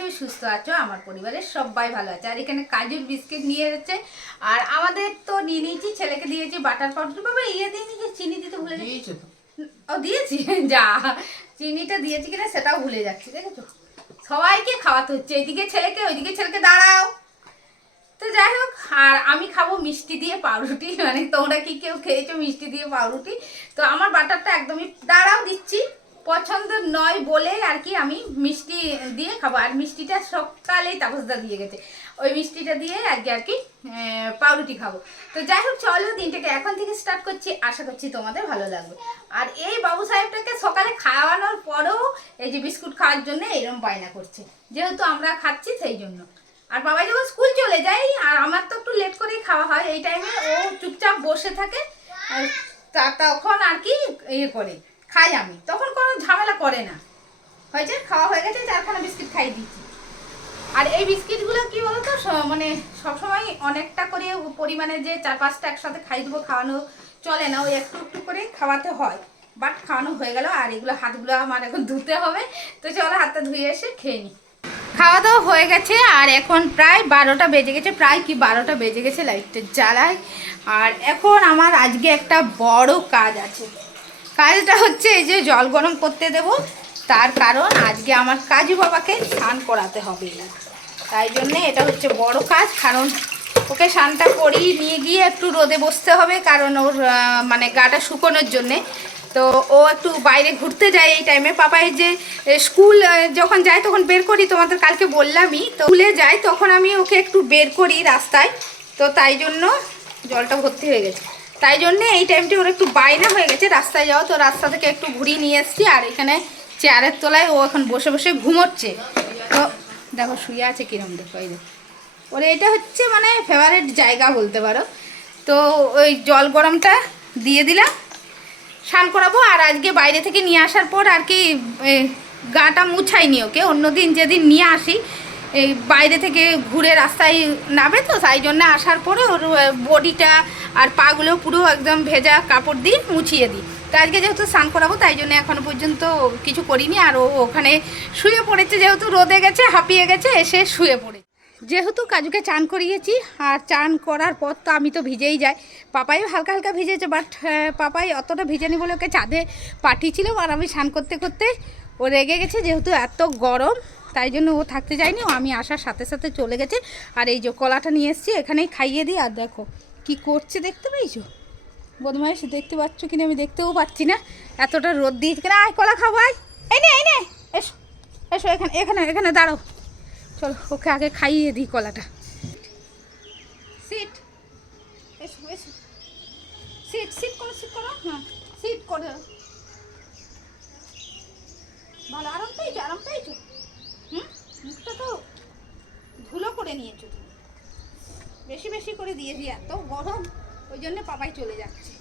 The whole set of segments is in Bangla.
আছো, সুস্থ আছো, আমার পরিবারের সবাই ভালো আছে। আর এখানে কাজুর বিস্কিট নিয়ে এসেছে, আর আমাদের তো নিয়ে নিয়েছি, ছেলেকে দিয়েছি বাটার পাউডার। বাবা ইয়ে দিইনি যে চিনি দিতে ভুলে গেছি। ও দিয়েছি, যা চিনিটা দিয়েছি কিনা সেটাও ভুলে যাচ্ছি, দেখেছো। সবাইকে খাওয়াতে হচ্ছে, এইদিকে ছেলেকে ওইদিকে ছেলেকে, দাঁড়াও। তো যাই হোক, আর আমি খাবো মিষ্টি দিয়ে পাউরুটি। মানে তোমরা কি কেউ খেয়েছো মিষ্টি দিয়ে পাউরুটি? তো আমার বাটারটা একদমই, দাঁড়াও দিচ্ছি, পছন্দ নয় বলে আর কি আমি মিষ্টি দিয়ে খাবো। আর মিষ্টিটা সকালেই তাপসদা দিয়ে গেছে, ওই মিষ্টিটা দিয়ে আর কি পাউরুটি খাবো। তো যাই হোক, চলো দিনটাকে এখন থেকে স্টার্ট করছি, আশা করছি তোমাদের ভালো লাগবে। আর এই বাবু সাহেবটাকে সকালে খাওয়ানোর পরেও এই যে বিস্কুট খাওয়ার জন্য এরকম বায়না করছে, যেহেতু আমরা খাচ্ছি সেই জন্য। আর বাবা যখন স্কুল চলে যায়, আর আমার তো একটু লেট করেই খাওয়া হয়, এই টাইমে ও চুপচাপ বসে থাকে, তখন আর কি ইয়ে করে খাই আমি, তখন কোনো ঝামেলা করে না। হয়েছে, খাওয়া হয়ে গেছে, 4খানা বিস্কিট খাইয়ে দিচ্ছি। আর এই বিস্কিটগুলো কি বলতো, মানে সবসময় অনেকটা করে পরিমাণে যে 4-5টা একসাথে খাই দেবো, খাওয়ানো চলে না, ওই একটু একটু করে খাওয়াতে হয়। বাট খাওয়ানো হয়ে গেল, আর এগুলো হাতগুলো আমার এখন ধুতে হবে। তো চলো হাতটা ধুয়ে এসে খেয়ে নিই। খাওয়া দাওয়া হয়ে গেছে, আর এখন প্রায় 12টা বেজে গেছে, প্রায় কি 12টা বেজে গেছে, লাইটটা জ্বালাই। আর এখন আমার আজকে একটা বড় কাজ আছে। কাজটা হচ্ছে এই যে জল গরম করতে দেব, তার কারণ আজকে আমার কাজু বাবাকে স্নান করাতে হবে, তাই জন্যে এটা হচ্ছে বড় কাজ। কারণ ওকে স্নানটা করিয়ে নিয়ে গিয়ে একটু রোদে বসতে হবে, কারণ ওর মানে গাটা শুকোনোর জন্যে। তো ও একটু বাইরে ঘুরতে যায় এই টাইমে। পাপাই যে স্কুল যখন যায় তখন বের করি, তোমাদের কালকে বললামই, তো স্কুলে যায় তখন আমি ওকে একটু বের করি রাস্তায়। তো তাই জন্য জলটা ভর্তি হয়ে গেছে, তাই জন্যে এই টাইমটি ওর একটু বায়না হয়ে গেছে রাস্তায় যাওয়া। তো রাস্তা থেকে একটু ঘুরিয়ে নিয়ে এসছি, আর এখানে চেয়ারের তলায় ও এখন বসে বসে ঘুমোচ্ছে। তো দেখো শুয়ে আছে কিরম, দেখো এই দেখো, ওর এটা হচ্ছে মানে ফেভারিট জায়গা বলতে পারো। তো ওই জল গরমটা দিয়ে দিলাম, স্নান করাবো। আর আজকে বাইরে থেকে নিয়ে আসার পর আর কি গাটা মুছাইনি ওকে, অন্যদিন যেদিন নিয়ে আসি এই বাইরে থেকে ঘুরে রাস্তায় নামে, তো তাই জন্য আসার পরে ওর বডিটা আর পাগুলো পুরো একদম ভেজা কাপড় দিয়ে মুছিয়ে দিই। তো আজকে যেহেতু স্নান করাবো তাই জন্য এখনও পর্যন্ত কিছু করিনি। আর ও ওখানে শুয়ে পড়েছে, যেহেতু রোদে গেছে হাঁপিয়ে গেছে, এসে শুয়ে পড়ে। যেহেতু কাজুকে চান করিয়েছি, আর চান করার পর তো আমি তো ভিজেই যাই, পাপাইও হালকা হালকা ভিজেছে, বাট পাপাই অতটা ভিজেনি বলে ওকে চাঁদে পাঠিয়েছিলাম। আর আমি স্নান করতে করতে ও রেগে গেছে, যেহেতু এত গরম তাই জন্য ও থাকতে চায়নি, ও আমি আসার সাথে সাথে চলে গেছে। আর এই যে কলাটা নিয়ে এসেছি, এখানেই খাইয়ে দিই। আর দেখো কি করছে, দেখতে পেয়েছো বদমাইশ? দেখতে পাচ্ছ কিনা আমি দেখতেও পাচ্ছি না, এতটা রোদ দিয়েছে কিনা। আয় কলা খাওয়াই, এই নে এসো এসো, এখানে এখানে এখানে দাঁড়াও, চলো ওকে আগে খাইয়ে দিই কলাটা। সিট, এসো এসো, সিট করো, হ্যাঁ সিট করে ভালো। আরাম পেয়েছো? মুখটা তো ধুলো করে নিয়েছো তুমি, বেশি বেশি করে দিয়েছি, এত গরম ওই জন্য পাপাই চলে যাচ্ছে।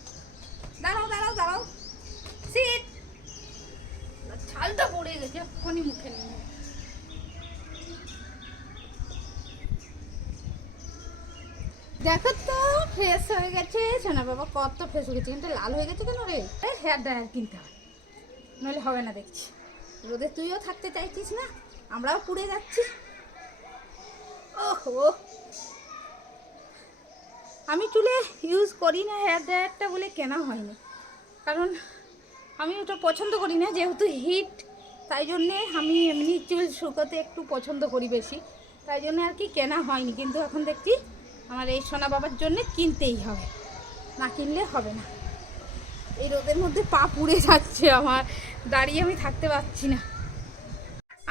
দাঁড়াও, সিট। ছালটা পড়ে গেছে, এক্ষুনি মুখে নিয়ে। দেখো তো ফ্রেশ হয়ে গেছে সোনা বাবা, কত ফ্রেশ হয়ে গেছে। কিন্তু লাল হয়ে গেছে কেন রে? হেয়ার ড্রায়ার কিনতে হবে, নইলে হবে না দেখছি। রোদে তুইও থাকতে চাইছিস না, আমরাও পুড়ে যাচ্ছি। ওহো, আমি চুলে ইউজ করি না হেয়ার ড্রায়ারটা বলে কেনা হয়নি, কারণ আমি ওটা পছন্দ করি না, যেহেতু হিট, তাই জন্যে আমি এমনি চুল শুকোতে একটু পছন্দ করি বেশি, তাই জন্য আর কি কেনা হয়নি। কিন্তু এখন দেখছি আমার এই সোনা বাবার জন্যে কিনতেই হবে, না কিনলে হবে না। এই রোদের মধ্যে পা পুড়ে যাচ্ছে আমার, দাঁড়িয়ে আমি থাকতে পারছি না।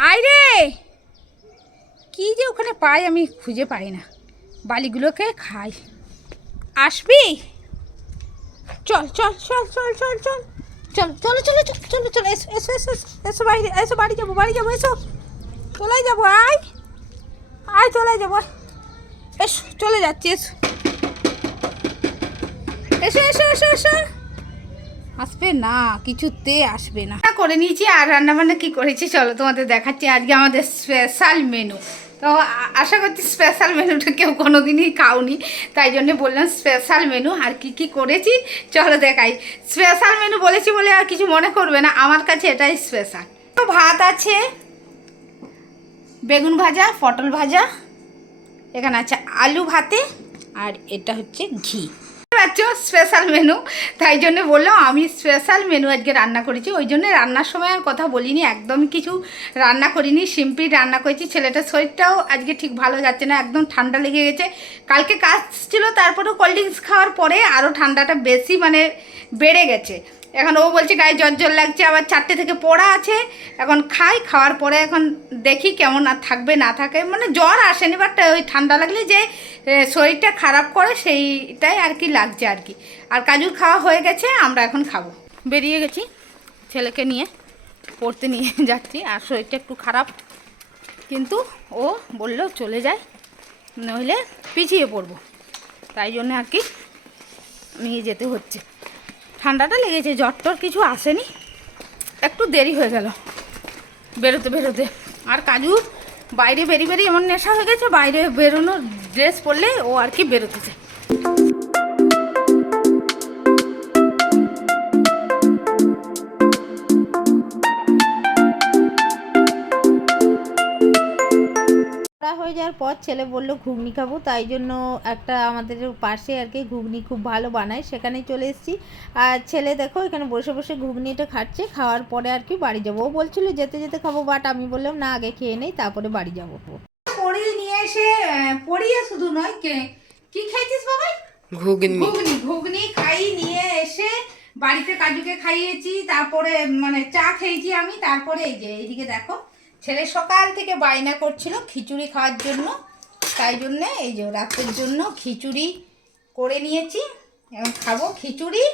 আয় রে, কি যে ওখানে পাই আমি খুঁজে পাই না, বালিগুলোকে খাই। আসবি? চল চল চল চল চল চল চল চলো চলো চলো চলো চলো, এসো এসো এসো এসো বাইরে এসো, বাড়ি যাবো এসো, চলে যাবো, আয় চলে যাবো, এসো চলে যাচ্ছি, এসো এসো এসো এসো এসো। আসবে না, কিছুতে আসবে না। করে নিয়েছি। আর রান্নাবান্না কি করেছি চলো তোমাদের দেখাচ্ছি। আজকে আমাদের স্পেশাল মেনু, তো আশা করছি স্পেশাল মেনুটা কেউ কোনো দিনই খাওনি, তাই জন্য বললাম স্পেশাল মেনু। আর কি করেছি চলো দেখাই। স্পেশাল মেনু বলেছি বলে আর কিছু মনে করবে না, আমার কাছে এটাই স্পেশাল। তো ভাত আছে, বেগুন ভাজা, পটল ভাজা, এখানে আছে আলু ভাতে, আর এটা হচ্ছে ঘি। স্পেশাল মেনু, তাই জন্য বললাম আমি স্পেশাল মেনু আজকে রান্না করেছি। ওই জন্য রান্নার সময় আর কথা বলিনি, একদমই কিছু রান্না করিনি, সিম্পলি রান্না করেছি। ছেলেটার শরীরটাও আজকে ঠিক ভালো যাচ্ছে না, একদম ঠান্ডা লেগে গেছে। কালকে কাজ ছিল, তারপরেও কোল্ড ড্রিঙ্কস খাওয়ার পরে আরও ঠান্ডাটা বেশি মানে বেড়ে গেছে। এখন ও বলছে গায়ে জ্বর জ্বর লাগছে, আবার 4টে থেকে পড়া আছে। এখন খাওয়ার পরে এখন দেখি কেমন আর থাকবে না থাকে, মানে জ্বর আসেনি, বাট ওই ঠান্ডা লাগলে যে শরীরটা খারাপ করে সেইটাই আর কি লাগছে আর কি। আর কাজুর খাওয়া হয়ে গেছে, আমরা এখন খাবো। বেরিয়ে গেছি ছেলেকে নিয়ে, পড়তে নিয়ে যাচ্ছি। আর শরীরটা একটু খারাপ, কিন্তু ও বললো চলে যায়, নইলে পিছিয়ে পড়বো, তাই জন্য আর কি নিয়ে যেতে হচ্ছে। ঠান্ডাটা লেগেছে, জ্বর টর কিছু আসেনি, একটু দেরি হয়ে গেল বেরোতে। আর কাজু বাইরে বেরিয়ে এমন নেশা হয়ে গেছে, বাইরে বেরোনোর ড্রেস পরলে ও আর কি বেরোতেছে। হয়ে যাওয়ার পর ছেলে বলল ঘুগনি খাবো, তাই জন্য একটা আমাদের পাশে আর কি ঘুগনি খুব ভালো বানায়, সেখানেই চলে এসেছি। আর ছেলে দেখো এখানে বসে বসে ঘুগনিটা খাচ্ছে, খাওয়ার পরে আর কি বাড়ি যাবো। ও বলছিল যেতে খাবো, বাট আমি বললাম না, আগে খেয়ে নেই তারপরে বাড়ি যাবো। পড়িয়ে নিয়ে এসে পড়িয়ে শুধু নয়, কি খাইছিস বাবা? ঘুগনি খাই নিয়ে এসে বাড়িতে কাজুকে খাইয়েছি, তারপরে মানে চা খেয়েছি আমি। তারপরে এই যে এইদিকে দেখো, ছেলে সকাল থেকে বায়না করছিল খিচুড়ি খাওয়ার জন্য, তাই জন্যে এই যে রাতের জন্য খিচুড়ি করে নিয়েছি, এখন খাবো খিচুড়ি।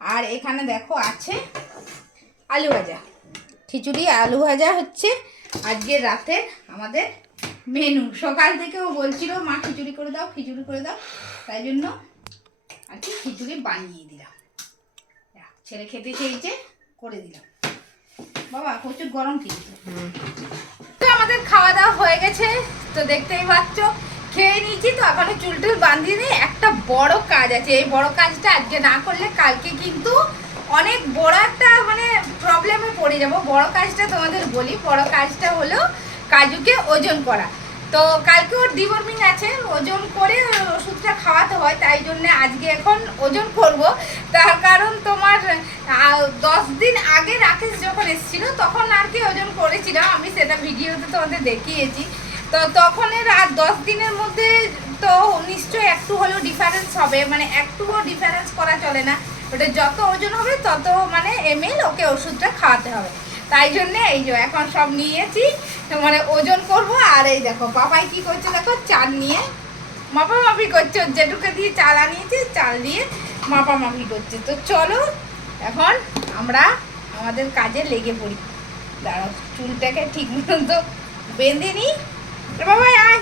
আর এখানে দেখো আছে আলু ভাজা। খিচুড়ি আলু ভাজা হচ্ছে আজকে রাতের আমাদের মেনু। সকাল থেকে ও বলছিল মা খিচুড়ি করে দাও, তাই জন্য আর কি খিচুড়ি বানিয়ে দিলাম। ছেলে খেতে চেয়েছে, করে দিলাম। বাবা প্রচুর গরম খেয়েছে। তো আমাদের খাওয়া দাওয়া হয়ে গেছে, তো দেখতেই পাচ্ছ খেয়ে নিয়েছি। তো এখনো চুলটুল বাঁধিয়ে নিয়ে একটা বড় কাজ আছে, এই বড় কাজটা আজকে না করলে কালকে কিন্তু অনেক বড় একটা মানে প্রবলেমে পড়ে যাব। বড় কাজটা তোমাদের বলি, বড় কাজটা হলো কাজুকে ওজন করা। তো কালকে ওর ডিওয়ার্মিং আছে, ওজন করে ওষুধটা খাওয়াতে হয়, তাই জন্য আজকে এখন ওজন করব। তার কারণ তোমার 10 দিন আগে রাকেশ যখন এসেছিল তখন আর কি ওজন করেছিলাম আমি, সেটা ভিডিওতে তোমাদের দেখিয়েছি। তো তখনের আর 10 দিনের মধ্যে তো নিশ্চয়ই একটু হলেও ডিফারেন্স হবে, মানে একটুও ডিফারেন্স করা চলে না। ওটা যত ওজন হবে তত মানে এমএল ওকে ওষুধটা খাওয়াতে হবে। তাই জন্যে এই যে এখন সব নিয়েছি, মানে ওজন করব। আর এই দেখো পাপাই কি করছে, দেখো চাল নিয়ে মাপামাপি করছে, যেটুকু দিয়ে চাল আনিয়েছে চাল দিয়ে মাপামাপি করছে। তো চলো এখন আমরা আমাদের কাজে লেগে পড়ি। দাঁড়াও চুলটাকে ঠিক মতো বেঁধে নিই। বাবাই আয়,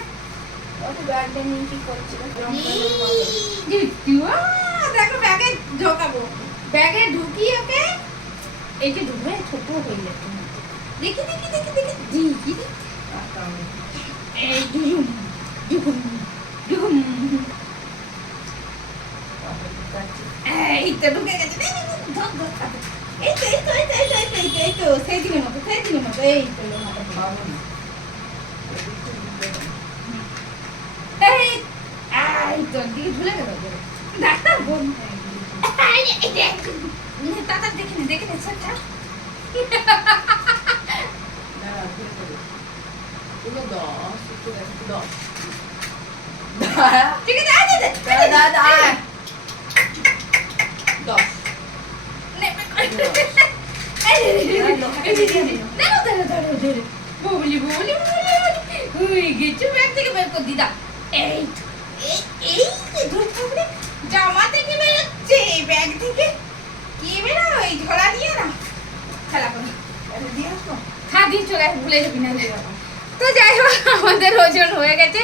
দেখো ব্যাগে ঢোকাবো, ব্যাগে ঢুকিয়ে ওকে এই যে ঢুকে ছোট হয়ে যাচ্ছে। দেখি এই তো ঢুকে গেছে, এই তো সেই দিনের মতো এই তো এই তো দিকে ঝুলে গেল ডাক্তার বোন। দাদা দেখে নে স্যার ঠিক আছে দিদা। জামা থেকে বেরোচ্ছে, ব্যাগ থেকে কি বেরো, ওই ঝোলা দিয়ে না খেলা করো, হ্যাঁ দিয়ে চলে ভুলে যাবি না। তো যাই হোক আমাদের ওজন হয়ে গেছে,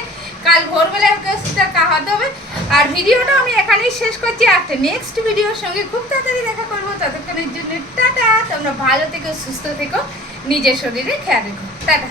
কাল ভোরবেলায় ওকে ওষুধটা খাওয়াতে হবে। আর ভিডিওটা আমি এখানেই শেষ করছি, একটা নেক্সট ভিডিওর সঙ্গে খুব তাড়াতাড়ি দেখা করবো। ততক্ষণের জন্য টাটা, তোমরা ভালো থেকো, সুস্থ থেকো, নিজের শরীরে খেয়াল রেখো, টাটা।